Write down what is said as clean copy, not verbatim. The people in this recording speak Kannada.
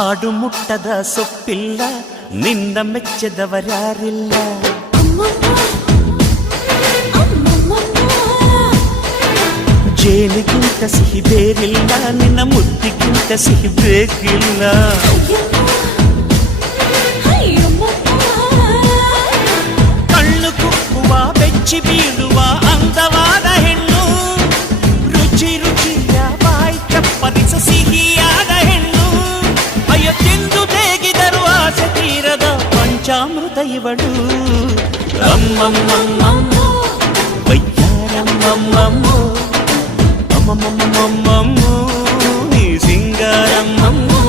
ಹಾಡು ಮುಟ್ಟದ ಸೊಪ್ಪಿಲ್ಲ, ನಿನ್ನ ಮೆಚ್ಚದವರ್ಯಾರಿಲ್ಲ. ಜೇನಿಗಿಂತ ಸಿಹಿ ಬೇರಿಲ್ಲ, ನಿನ್ನ ಮುದ್ದಿಗಿಂತ ಸಿಹಿ ಬೇಕಿಲ್ಲ. ಕಣ್ಣು ಕುಕ್ಕುವ ಬೆಚ್ಚಿ ಬೀಳುವ ಅಂದವಾದ ಹೆಣ್ಣು, ರುಚಿ ರುಚಿಯ ಬಾಯಿ ಚಪ್ಪರಿಸ ಸಿಹಿಯಾದ ಹೆಣ್ಣು. ಅಯ್ಯೋ ತಿಂದು ಬೇಗಿದರು ಆಸೆ ತೀರದ ಪಂಚಾಮೃತ ಇವಳು. ಅಮ್ಮಮ್ಮಮ್ಮಮ್ಮೋ ವಯ್ಯಾರಮ್ಮಮ್ಮಮ್ಮೋ ಅಮ್ಮಮ್ಮಮ್ಮಮ್ಮೋ ನೀ ಸಿಂಗಾರಮ್ಮಮ್ಮೋ.